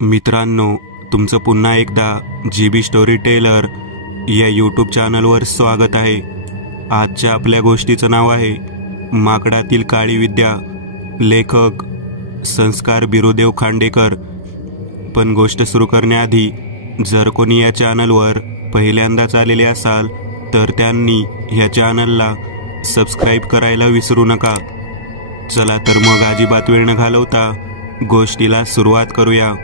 मित्रांनो, तुमचं पुन्हा एकदा GB स्टोरी टेलर या यूट्यूब चॅनलवर स्वागत आहे। आजच्या आपल्या गोष्टीचं नाव आहे माकडातील काळी विद्या। लेखक संस्कार बिरुदेव खांडेकर। पण गोष्ट सुरू करण्याआधी जर कोणी या चॅनलवर पहिल्यांदाच आलेले असाल तर त्यांनी या चॅनलला सबस्क्राइब करायला विसरू नका। चला तर मग अजिबात वेळ न घालवता गोष्टीला सुरुवात करूया।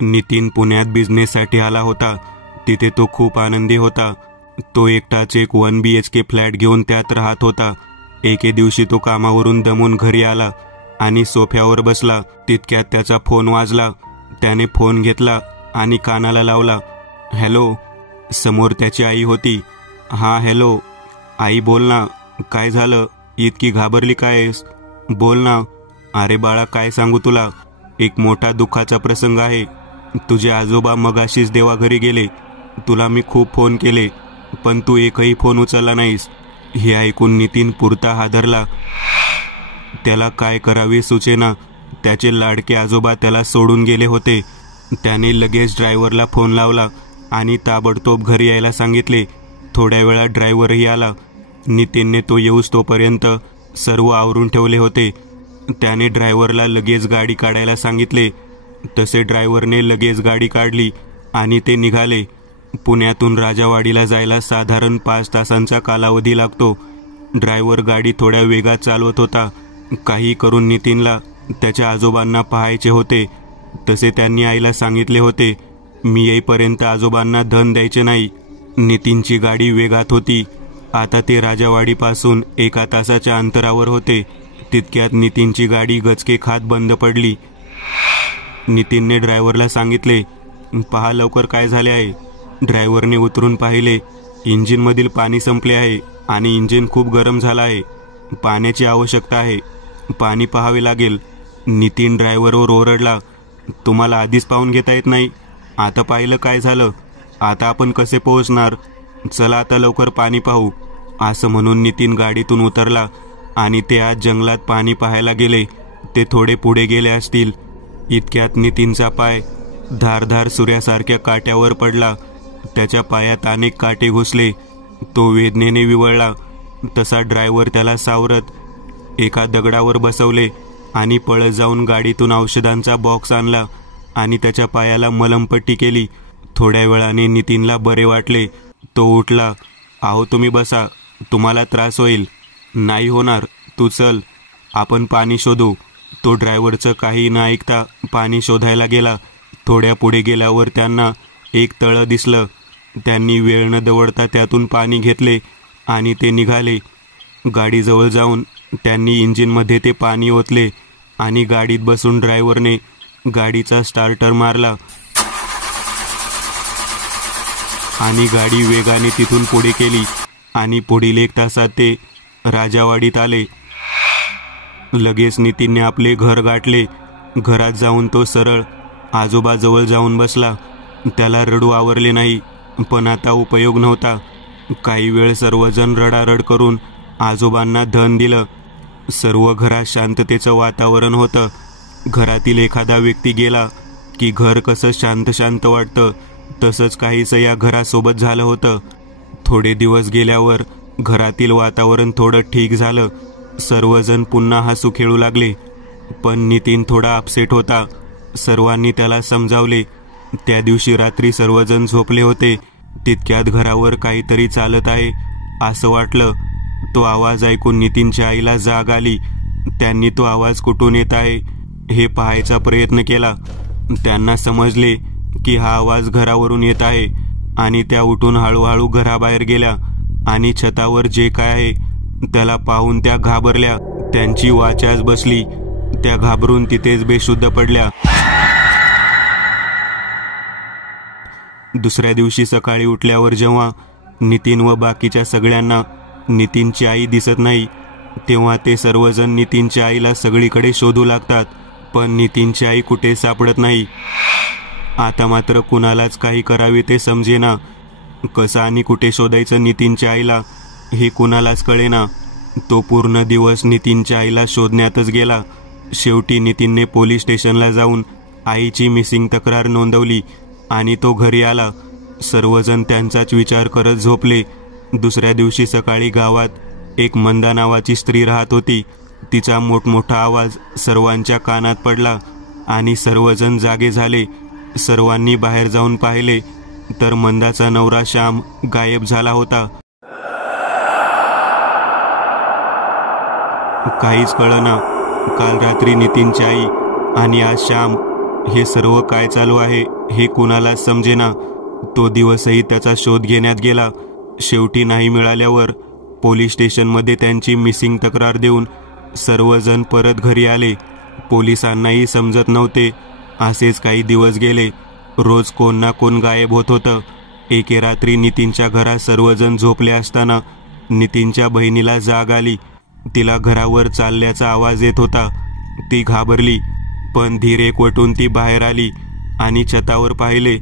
नितीन पुण्यात बिझनेससाठी आला होता। तिथे तो खूप आनंदी होता। तो एकटाच एक 1 BHK फ्लॅट घेऊन त्यात राहत होता। एके दिवशी तो कामावरून दमून घरी आला आणि सोफ्यावर बसला। तितक्यात त्याचा फोन वाजला। त्याने फोन घेतला आणि कानाला लावला। हॅलो, समोर त्याची आई होती। हां हॅलो आई, बोल ना, काय झालं? इतकी घाबरली कायस? बोल ना। अरे बाळा, काय सांगू तुला, एक मोठा दुःखाचा प्रसंग आहे। तुझे आजोबा मगाशीच देवाघरी गेले। तुला मी खूप फोन केले पण तू एकही फोन उचलला नाहीस। हे ऐकून नितीन पुरता हादरला। त्याला काय करावे सुचेना। त्याचे लाडके आजोबा त्याला सोडून गेले होते। त्याने लगेच ड्रायव्हरला फोन लावला आणि ताबडतोब घरी यायला सांगितले। थोड्या वेळात ड्रायव्हरही आला। नितीनने तो येऊस तोपर्यंत सर्व आवरून ठेवले होते। त्याने ड्रायव्हरला लगेच गाडी काढायला सांगितले। तसे ड्रायव्हरने लगेच गाडी काढली आणि ते निघाले। पुण्यातून राजावाडीला जायला साधारण 5 तासांचा कालावधी लागतो। ड्रायव्हर गाडी थोड्या वेगात चालवत होता। काही करून नितीनला त्याच्या आजोबांना पाहायचे होते। तसे त्यांनी आईला सांगितले होते, मी येईपर्यंत आजोबांना धन द्यायचे नाही। नितीनची गाडी वेगात होती। आता ते राजावाडीपासून 1 तासाच्या अंतरावर होते। तितक्यात नितीनची गाडी गचके खात बंद पडली। नितीनने ड्रायव्हरला सांगितले, पहा लवकर काय झाले आहे। ड्रायव्हरने उतरून पाहिले। इंजिनमधील पाणी संपले आहे आणि इंजिन खूप गरम झाला आहे। पाण्याची आवश्यकता आहे, पाणी पाहावे लागेल। नितीन ड्रायव्हरवर ओरडला, तुम्हाला आधीच पाहून घेता येत नाही? आता पाहिलं काय झालं? आता आपण कसे पोहोचणार? चला आता लवकर पाणी पाहू। असं म्हणून नितीन गाडीतून उतरला आणि ते आज जंगलात पाणी पाहायला गेले। ते थोडे पुढे गेले असतील इतक्यात नितीनचा पाय धारधार सूर्यासारख्या काट्यावर पडला। त्याच्या पायात अनेक काटे घुसले। तो वेदनेने विवळला। तसा ड्रायव्हर त्याला सावरत एका दगडावर बसवले आणि पळत जाऊन गाडीतून औषधांचा बॉक्स आणला आणि त्याच्या पायाला मलमपट्टी केली। थोड्या वेळाने नितीनला बरे वाटले। तो उठला। आहो तुम्ही बसा, तुम्हाला त्रास होईल। नाही होणार, तू चल, आपण पाणी शोधू। तो ड्रायव्हरचं काही न ऐकता पाणी शोधायला गेला। थोड्या पुढे गेल्यावर त्यांना एक तळं दिसलं। त्यांनी वेळ न दवडता त्यातून पाणी घेतले आणि ते निघाले। गाडीजवळ जाऊन त्यांनी इंजिनमध्ये ते पाणी ओतले आणि गाडीत बसून ड्रायव्हरने गाडीचा स्टार्टर मारला आणि गाडी वेगाने तिथून पुढे केली आणि पुढील 1 तासात ते राजावाडीत आले। लगेच नितीनने आपले घर गाठले। घरात जाऊन तो सरळ आजोबाजवळ जाऊन बसला। त्याला रडू आवरले नाही, पण आता उपयोग नव्हता। काही वेळ सर्वजण रडारड करून आजोबांना धन दिलं। सर्व घरात शांततेचं वातावरण होतं। घरातील एखादा व्यक्ती गेला की घर कसं शांत शांत वाटतं, तसंच काहीसं या घरासोबत झालं होतं। थोडे दिवस गेल्यावर घरातील वातावरण थोडं ठीक झालं। सर्वजण पुन्हा हसू खेळू लागले। पण नितीन थोडा अपसेट होता। सर्वांनी त्याला समजावले। त्या दिवशी रात्री सर्वजण झोपले होते। तितक्यात घरावर काहीतरी चालत आहे असं वाटलं। तो आवाज ऐकून नितीनच्या आईला जाग आली। त्यांनी तो आवाज कुठून येत आहे हे पाहायचा प्रयत्न केला। त्यांना समजले की हा आवाज घरावरून येत आहे आणि त्या उठून हळूहळू घराबाहेर गेल्या आणि छतावर जे काय आहे त्याला पाहून त्या घाबरल्या। त्यांची वाचाच बसली। त्या घाबरून तिथेच बेशुद्ध पडल्या। दुसऱ्या दिवशी सकाळी उठल्यावर जेव्हा नितीन व बाकीच्या सगळ्यांना नितीनची आई दिसत नाही तेव्हा ते सर्वजण नितीनच्या आईला सगळीकडे शोधू लागतात। पण नितीनची आई कुठे सापडत नाही. आता मात्र कुणालाच काही करावे ते समजेना. कसं आणि कुठे शोधायचं नितीनच्या आईला हे कुणालाच कळेना. तो पूर्ण दिवस नितीनच्या आईला शोधण्यातच गेला. शेवटी नितीनने पोलीस स्टेशनला जाऊन आईची मिसिंग तक्रार नोंदवली आणि तो घरी आला. सर्वजण त्यांचाच विचार करत झोपले. दुसऱ्या दिवशी सकाळी गावात एक मंदा नावाची स्त्री राहत होती. तिचा मोठमोठा आवाज सर्वांच्या कानात पडला आणि सर्वजण जागे झाले. सर्वांनी बाहेर जाऊन पाहिले तर मंदाचा नवरा श्याम गायब झाला होता. काहीच कळना. काल रात्री नितीनची आई आणि आज श्याम, हे सर्व काय चालू आहे हे कुणालाच समजेना. तो दिवसही त्याचा शोध घेण्यात गेला. शेवटी नाही मिळाल्यावर पोलीस स्टेशनमध्ये त्यांची मिसिंग तक्रार देऊन सर्वजण परत घरी आले. पोलिसांनाही समजत नव्हते. असेच काही दिवस गेले. रोज कोण ना कोण गायब होत होतं. एके रात्री नितीनच्या घरात सर्वजण झोपले असताना नितीनच्या बहिणीला जाग आली. तिला घरावर चालल्याचा आवाज येत होता. ती घाबरली, पण धीर एकवटून ती बाहेर आली आणि छतावर पाहिले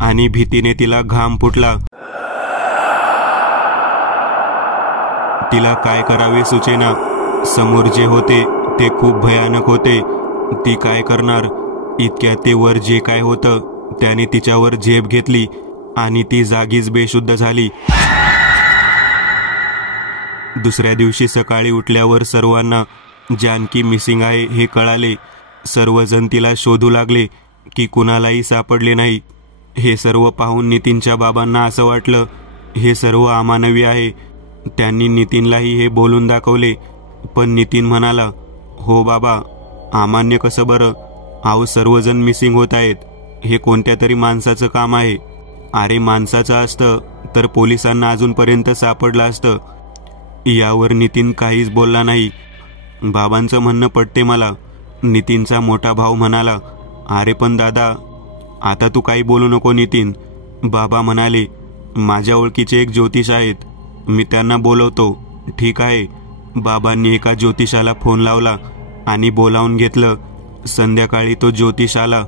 आणि भीतीने तिला घाम फुटला. तिला काय करावे सुचेना. समोर जे होते ते खूप भयानक होते. ती काय करणार. इतक्यात ते वर जे काय होतं त्याने तिच्यावर झेप घेतली आणि ती जागीच बेशुद्ध झाली. दुसऱ्या दिवशी सकाळी उठल्यावर सर्वांना जानकी मिसिंग आहे हे कळाले. सर्वजण तिला शोधू लागले की कुणालाही सापडले नाही. हे सर्व पाहून नितीनच्या बाबांना असं वाटलं हे सर्व अमानवी आहे. त्यांनी नितीनलाही हे बोलून दाखवले, पण नितीन म्हणाला, हो बाबा, अमान्य कसं बरं. अहो, सर्वजण मिसिंग होत आहेत. हे कोणत्या तरी माणसाचं काम आहे. अरे, माणसाचं असतं तर पोलिसांना अजूनपर्यंत सापडलं असतं. यावर नितीन काहीच बोलला नाही. बाबांचं म्हणणं पटते मला. नितीनचा मोठा भाऊ म्हणाला, अरे पण दादा, आता तू काही बोलू नको नितीन. बाबा म्हणाले, माझ्या ओळखीचे एक ज्योतिष आहेत, मी त्यांना बोलवतो. ठीक आहे. बाबांनी एका ज्योतिषाला फोन लावला आणि बोलावून घेतलं. संध्याकाळी तो ज्योतिष आला.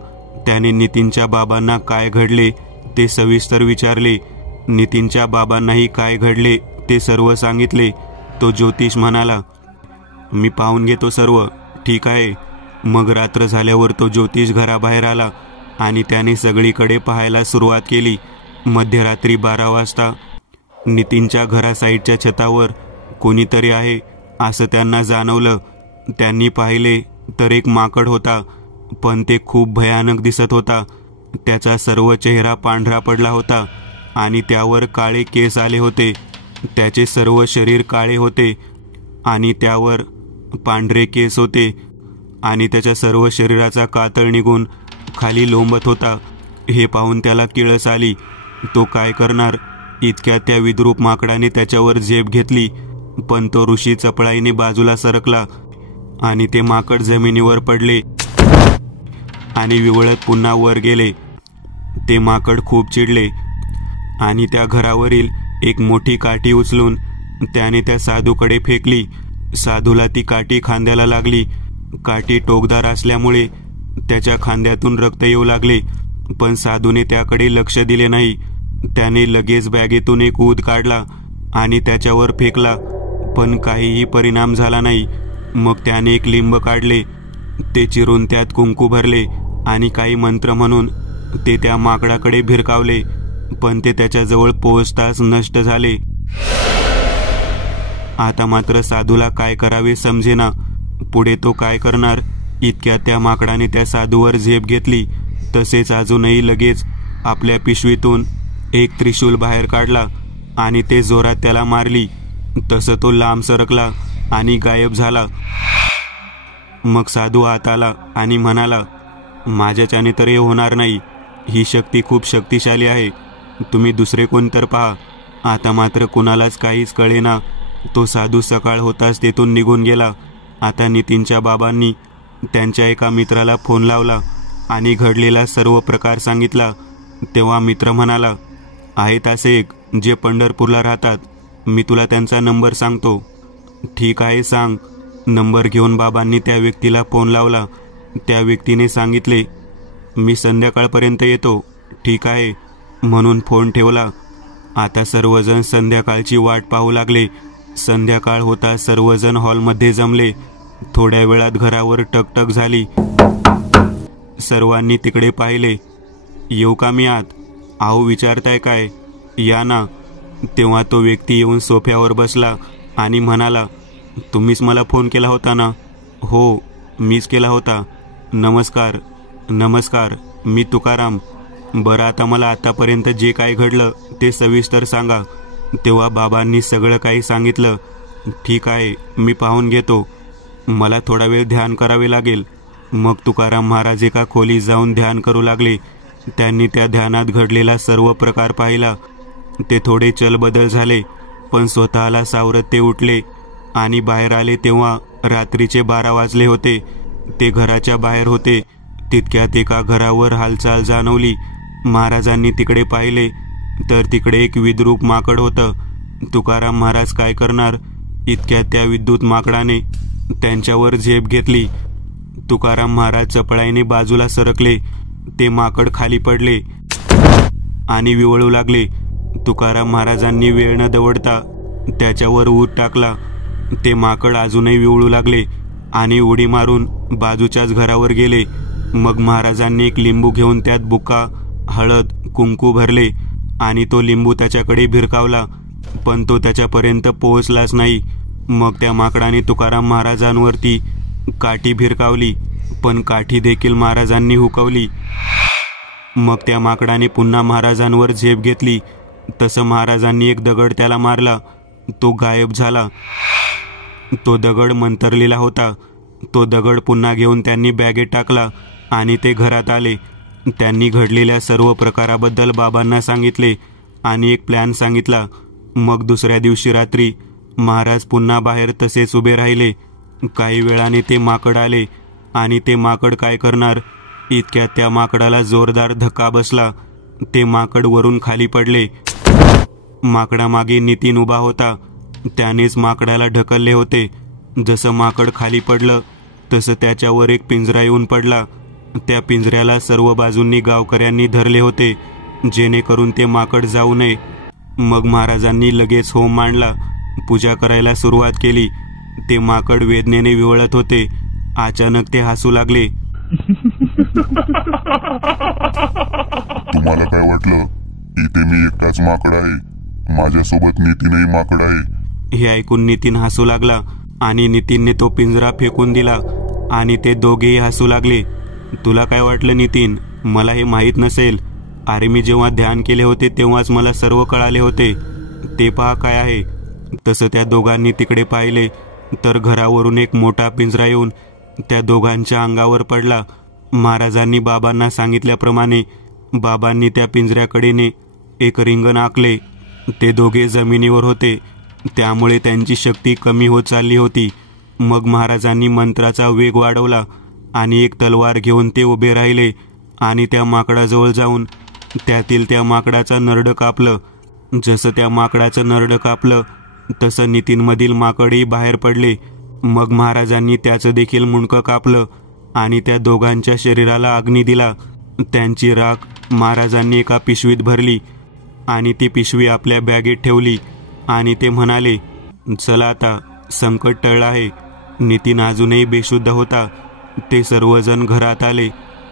त्याने नितीनच्या बाबांना काय घडले ते सविस्तर विचारले. नितीनच्या बाबांनाही काय घडले ते सर्व सांगितले. तो ज्योतिष म्हणाला, मी पाहून घेतो सर्व. ठीक आहे. मग रात्र झाल्यावर तो ज्योतिष घराबाहेर आला आणि त्याने सगळीकडे पाहायला सुरुवात केली. मध्यरात्री 12 वाजता नितीनच्या घरा साईडच्या छतावर कोणीतरी आहे असं त्यांना जाणवलं. त्यांनी पाहिले तर एक माकड होता, पण ते खूप भयानक दिसत होता. त्याचा सर्व चेहरा पांढरा पडला होता आणि त्यावर काळे केस आले होते. त्याचे सर्व शरीर काळे होते आणि त्यावर पांढरे केस होते आणि त्याच्या सर्व शरीराचा कातळ निघून खाली लोंबत होता. हे पाहून त्याला किळस आली. तो काय करणार. इतक्यात त्या विद्रूप माकडाने त्याच्यावर झेप घेतली, पण तो ऋषी चपळाईने बाजूला सरकला आणि ते माकड जमिनीवर पडले आणि विवळत पुन्हा वर गेले. ते माकड खूप चिडले आणि त्या घरावरील एक मोठी काठी उचलून त्याने त्या साधूकडे फेकली. साधूला ती काठी खांद्याला लागली. काठी टोकदार असल्यामुळे त्याच्या खांद्यातून रक्त येऊ लागले, पण साधूने त्याकडे लक्ष दिले नाही. त्याने लगेच बॅगेतून एक ऊद काढला आणि त्याच्यावर फेकला, पण काहीही परिणाम झाला नाही. मग त्याने एक लिंब काढले, ते चिरून त्यात कुंकू भरले आणि काही मंत्र म्हणून ते त्या माकडाकडे भिरकावले, पण ते त्याच्याजवळ पोहोचताच नष्ट झाले. आता मात्र साधूला काय करावे समजेना. पुढे तो काय करणार. इतक्यात त्या माकडाने त्या साधूवर झेप घेतली. तसेच अजूनही लगेच आपल्या पिशवीतून एक त्रिशूल बाहेर काढला आणि ते जोरात त्याला मारली. तसं तो लांब सरकला आणि गायब झाला. मग साधू आत आला आणि म्हणाला, माझ्याच्याने तर हे होणार नाही. ही शक्ती खूप शक्तिशाली आहे. तुम्ही दुसरे कोण तर पहा. आता मात्र कुणालाच काहीच कळेना. तो साधू सकाळ होताच तेथून निघून गेला. आता नितीनच्या बाबांनी त्यांच्या एका मित्राला फोन लावला आणि घडलेला सर्व प्रकार सांगितला. तेव्हा मित्र म्हणाला, आहेत असे एक जे पंढरपूरला राहतात. मी तुला त्यांचा नंबर सांगतो. ठीक आहे, सांग. नंबर घेऊन बाबांनी त्या व्यक्तीला फोन लावला. त्या व्यक्तीने सांगितले, मी संध्याकाळपर्यंत येतो, ठीक आहे, म्हणून फोन ठेवला. आता सर्वजण संध्याकाळची वाट पाहू लागले. संध्याकाळ होता सर्वजण हॉलमध्ये जमले. थोड्या वेळात घरावर टकटक झाली. सर्वांनी तिकडे पाहिले. येऊ का मी आत? आहो विचारताय काय? या ना. तेव्हा तो व्यक्ती येऊन सोफ्यावर बसला आणि म्हणाला, तुम्हीच मला फोन केला होता ना? हो, मीच केला होता. नमस्कार. नमस्कार, मी तुकाराम. बरं, आता मला आतापर्यंत जे काय घडलं ते सविस्तर सांगा. तेव्हा बाबांनी सगळं काही सांगितलं. ठीक आहे, मी पाहून घेतो. मला थोडा वेळ ध्यान करावे लागेल. मग तुकाराम महाराज एका खोलीत जाऊन ध्यान करू लागले. त्यांनी त्या ध्यानात घडलेला सर्व प्रकार पाहिला. ते थोडे चलबदल झाले, पण स्वतःला सावरत ते उठले आणि बाहेर आले तेव्हा रात्रीचे 12 वाजले होते. ते घराच्या बाहेर होते. तितक्यात एका घरावर हालचाल जाणवली. महाराजांनी तिकडे पाहिले तर तिकडे एक विद्रूप माकड होतं. तुकाराम महाराज काय करणार? इतक्यात त्या विद्युत माकडाने त्यांच्यावर झेप घेतली. तुकाराम महाराज चपळाईने बाजूला सरकले. ते माकड खाली पडले आणि विवळू लागले. तुकाराम महाराजांनी वेळ न दवडता त्याच्यावर ऊत टाकला. ते माकड अजूनही विवळू लागले आणि उडी मारून बाजूच्याच घरावर गेले. मग महाराजांनी एक लिंबू घेऊन त्यात बुका, हळद, कुंकू भरले आणि तो लिंबू त्याच्याकडे भिरकावला, पण तो त्याच्यापर्यंत पोहोचलाच नाही. मग त्या माकडाने तुकाराम महाराजांवरती काठी भिरकावली, पण काठी देखील महाराजांनी हुकवली. मग त्या माकडाने पुन्हा महाराजांवर झेप घेतली. तसं महाराजांनी एक दगड त्याला मारला. तो गायब झाला. तो दगड मंतरलेला होता. तो दगड पुन्हा घेऊन त्यांनी बॅगेत टाकला आणि ते घरात आले. त्यांनी घडलेल्या सर्व प्रकाराबद्दल बाबांना सांगितले आणि एक प्लॅन सांगितला. मग दुसऱ्या दिवशी रात्री महाराज पुन्हा बाहेर तसेच उभे राहिले. काही वेळाने ते माकड आले आणि ते माकड काय करणार? इतक्यात त्या माकडाला जोरदार धक्का बसला. ते माकड वरून खाली पडले. माकडामागे नितीन उभा होता. त्यानेच माकडाला ढकलले होते. जसं माकड खाली पडलं तसं त्याच्यावर एक पिंजरा येऊन पडला. त्या पिंजऱ्याला सर्व बाजूंनी गावकऱ्यांनी धरले होते, जेणेकरून ते माकड जाऊ नये. मग महाराजांनी लगेच होम मांडला. पूजा करायला सुरुवात केली. ते माकड वेदनेने विवळत होते. अचानक ते हसू लागले. तुम्हाला काय वाटलं? इथे मी एकटाच माकड आहे. माझ्यासोबत नितीनही माकड आहे. हे ऐकून नितीन हसू लागला आणि नितीनने तो पिंजरा फेकून दिला आणि ते दोघेही हसू लागले. तुला काय वाटलं नितीन? मला हे माहीत नसेल. अरे, मी जेव्हा ध्यान केले होते तेव्हाच मला सर्व कळाले होते. ते पहा काय आहे. तसं त्या दोघांनी तिकडे पाहिले तर घरावरून एक मोठा पिंजरा येऊन त्या दोघांच्या अंगावर पडला. महाराजांनी बाबांना सांगितल्याप्रमाणे बाबांनी त्या पिंजऱ्याकडेने एक रिंगण आखले. ते दोघे जमिनीवर होते, त्यामुळे त्यांची शक्ती कमी होत चालली होती. मग महाराजांनी मंत्राचा वेग वाढवला आणि एक तलवार घेऊन ते उभे राहिले आणि त्या माकडाजवळ जाऊन त्यातील त्या माकडाचा नरड कापलं. जसं त्या माकडाचं नरड कापलं तसं नितीनमधील माकडही बाहेर पडले. मग महाराजांनी त्याचं देखील मुंडकं कापलं आणि त्या दोघांच्या शरीराला अग्नी दिला. त्यांची राख महाराजांनी एका पिशवीत भरली आणि ती पिशवी आपल्या बॅगेत ठेवली आणि ते म्हणाले, चला आता संकट टळलं आहे. नितीन अजूनही बेशुद्ध होता. ते सर्वजण घरात आले.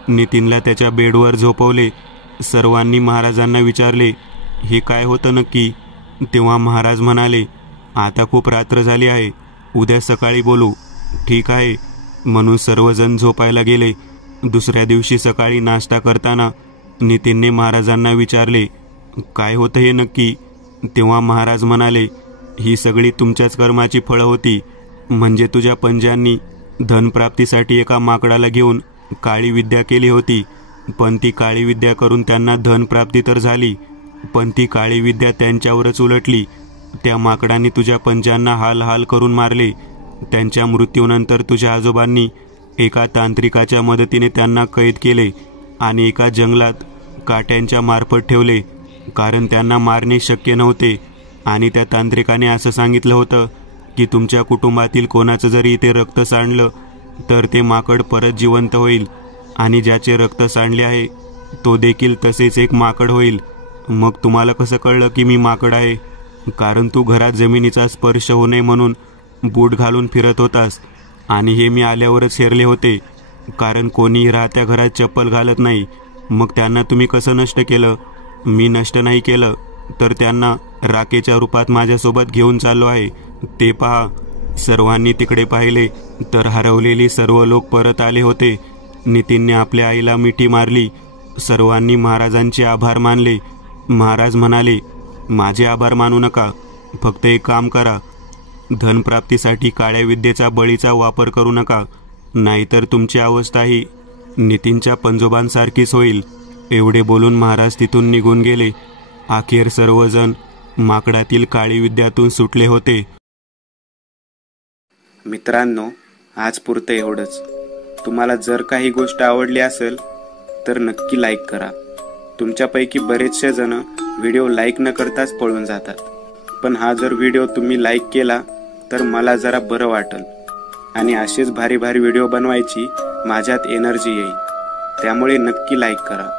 नितीनला त्याच्या बेडवर झोपवले. सर्वांनी महाराजांना विचारले, हे काय होतं नक्की? तेव्हा महाराज म्हणाले, आता खूप रात्र झाली आहे, उद्या सकाळी बोलू. ठीक आहे, म्हणून सर्वजण झोपायला गेले. दुसऱ्या दिवशी सकाळी नाश्ता करताना नितीनने महाराजांना विचारले, काय होतं हे नक्की? तेव्हा महाराज म्हणाले, ही सगळी तुमच्याच कर्माची फळं होती. म्हणजे तुझ्या पंजांनी धनप्राप्तीसाठी एका माकडाला घेऊन काळी विद्या केली होती, पण ती काळी विद्या करून त्यांना धनप्राप्ती तर झाली, पण ती काळी विद्या त्यांच्यावरच उलटली. त्या माकडाने तुझ्या पंजांना हाल हाल करून मारले. त्यांच्या मृत्यूनंतर तुझ्या आजोबांनी एका तांत्रिकाच्या मदतीने त्यांना कैद केले आणि एका जंगलात काट्यांच्या मार्फत ठेवले, कारण त्यांना मारणे शक्य नव्हते. आणि त्या तांत्रिकाने असं सांगितलं होतं की तुमच्या कुटुंबातील कोणाचं जरी इथे रक्त सांडलं तर ते माकड परत जिवंत होईल आणि ज्याचे रक्त सांडले आहे तो देखील तसेच एक माकड होईल. मग तुम्हाला कसं कळलं की मी माकड आहे? कारण तू घरात जमिनीचा स्पर्श होऊ नये म्हणून बूट घालून फिरत होतास आणि हे मी आल्यावरच हेरले होते, कारण कोणीही राहत्या घरात चप्पल घालत नाही. मग त्यांना तुम्ही कसं नष्ट केलं? मी नष्ट नाही केलं, तर त्यांना राखेच्या रूपात माझ्यासोबत घेऊन चाललो आहे. ते पहा. सर्वांनी तिकडे पाहिले तर हरवलेली सर्व लोक परत आले होते. नितीनने आपल्या आईला मिठी मारली. सर्वांनी महाराजांचे आभार मानले. महाराज म्हणाले, माझे आभार मानू नका, फक्त एक काम करा, धनप्राप्तीसाठी काळ्या विद्येचा बळीचा वापर करू नका, नाहीतर तुमची अवस्थाही नितीनच्या पंजोबांसारखीच होईल. एवढे बोलून महाराज तिथून निघून गेले. अखेर सर्वजण माकडातील काळी विद्यातून सुटले होते. मित्रांनो, आज पुरतं एवढंच. तुम्हाला जर काही गोष्ट आवडली असेल तर नक्की लाईक करा. तुमच्यापैकी बरेचसे जण व्हिडिओ लाईक न करताच पळून जातात, पण हा जर व्हिडिओ तुम्ही लाईक केला तर मला जरा बरं वाटेल आणि असेच भारी भारी व्हिडिओ बनवायची माझ्यात एनर्जी येईल. त्यामुळे नक्की लाईक करा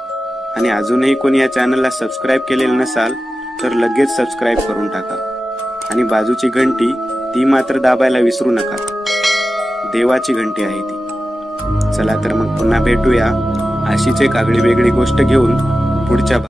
आणि अजूनही कोणी या चॅनलला सबस्क्राईब केलेलं नसाल तर लगेच सबस्क्राईब करून टाका आणि बाजूची घंटी ती मात्र दाबायला विसरू नका. देवाची घंटी आहे ती. चला तर मग पुन्हा भेटूया अशीच एक आगळी वेगळी गोष्ट घेऊन पुढच्या